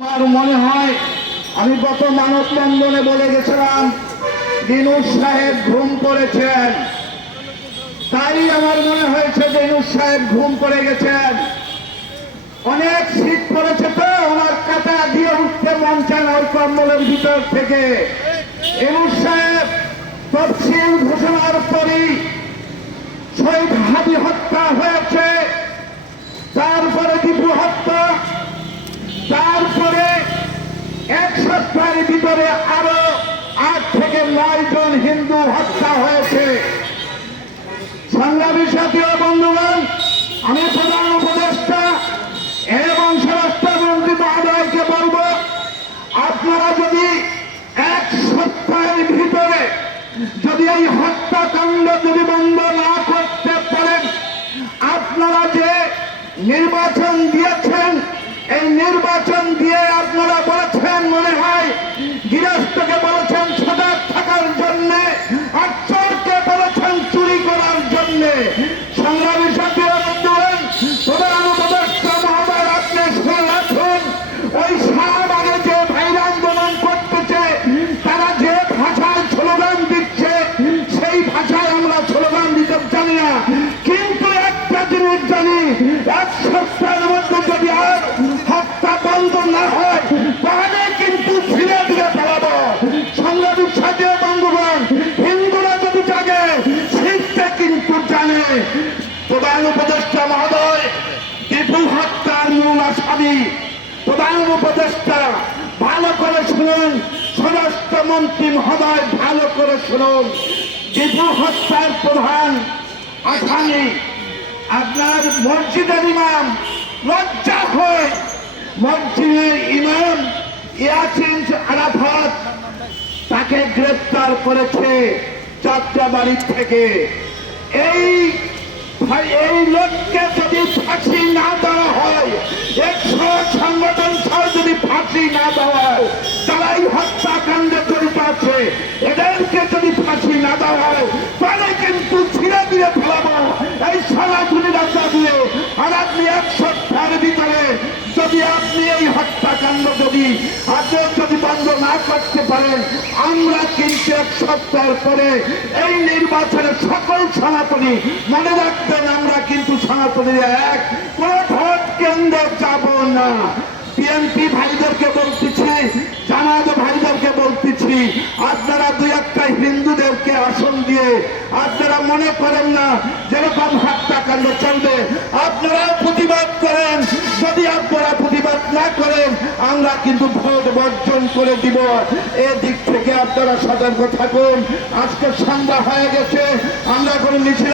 আমার মনে হয়, আমি গত মানববন্ধনে বলে গেছিলাম দিনুস সাহেব ঘুম পড়েছেন তাই আমার মনে হয়েছে দিনুস সাহেব ঘুম পড়ে গেছেন। অনেক শীত পড়েছে তো, আমার কাটা দিয়ে উঠতে মন চান কম্বলের ভিতর থেকে। দিনুস সাহেব তফসিল ঘোষণার পরই শহীদ হাবি হত্যা হয়েছে। তারপরে দীপু হত্যা এক সপ্তাহের ভিতরে আরও আট থেকে নয় জন হিন্দু হত্যা হয়েছে। সংগ্রামী সাথী বন্ধুগণ, আমি প্রধান উপদেষ্টা এবং স্বরাষ্ট্রমন্ত্রী মহোদয়কে বলব, আপনারা যদি এক সপ্তাহের ভিতরে যদি এই হত্যাকাণ্ড যদি বন্ধ না করতে পারেন, আপনারা যে নির্বাচন দিয়েছেন, এই নির্বাচন দিয়ে আপনারা বলেছেন মনে হয় গৃহস্থকে বলেছেন সজাগ থাকার জন্য আর চোরকে বলেছেন চুরি করার জন্য সংগ্রামী সাথী বন্ধুগণ প্রধান উপদেষ্টা মহোদয় আপনি শুনে রাখুন ওই শাহবাগে যে ভাইরা আন্দোলন করতেছে তারা যে ভাষায় স্লোগান দিচ্ছে সেই ভাষায় আমরা স্লোগান দিতে জানি না কিন্তু একটা জানি, এক সপ্তাহের মধ্যে যদি আর হত্যা বন্ধ না হয় তাহলে কিন্তু ধীরে ধীরে ফেলাবো সাংবাদিক সাথে বন্ধুগণ, হিন্দুরা যদি জাগে শিখতে কিন্তু জানে। প্রধান উপদেষ্টা মহোদয় দীপু হত্যার মূল আসামি। প্রধান উপদেষ্টা, ভালো করে শুনুন। স্বরাষ্ট্রমন্ত্রী মহোদয়, ভালো করে শুনুন। দীপু হত্যার প্রধান আসামি আপনার মসজিদের ইমাম লজ্জা হয় মসজিদের ইমাম ইয়াসিন আরাফাত তাকে গ্রেফতার করেছে যাত্রাবাড়ি থেকে। এই এই লোককে যদি ফাঁসি না দেওয়া হয় একশো সংগঠন সহ যদি ফাঁসি না দেওয়া হয় তারা এই হত্যাকাণ্ডে জড়িত আছে এদেরকে যদি ফাঁসি না দেওয়া হয় তাহলে কিন্তু ধীরে ধীরে ফেলাবো এই সনাতনী রাস্তা দিয়ে আর আপনি এক সপ্তাহের ভিতরে যদি আপনি এই হত্যাকাণ্ড যদি আপনি যদি বন্ধ না করতে পারেন আমরা কিন্তু এক সপ্তাহ পরে এই নির্বাচনে সকল সনাতনী, মনে রাখবেন আমরা কিন্তু সনাতনী এক কোন ভোট কেন্দ্রে যাব না। বিএনপি ভাইদেরকে বলতেছি, জামাত ভাইদেরকে বলতেছি, আপনারা দুই একটা হিন্দুদেরকে আসন দিয়ে আপনারা মনে করেন না যেরকম হত্যাকাণ্ড চলবে আপনারা প্রতিবাদ করেন। যদি আপনারা প্রতিবাদ না করেন আমরা কিন্তু ভোট বর্জন করে দিব। এদিক থেকে আপনারা সতর্ক থাকুন। আজকে সন্ধ্যা হয়ে গেছে, আমরা কোনো মিছিল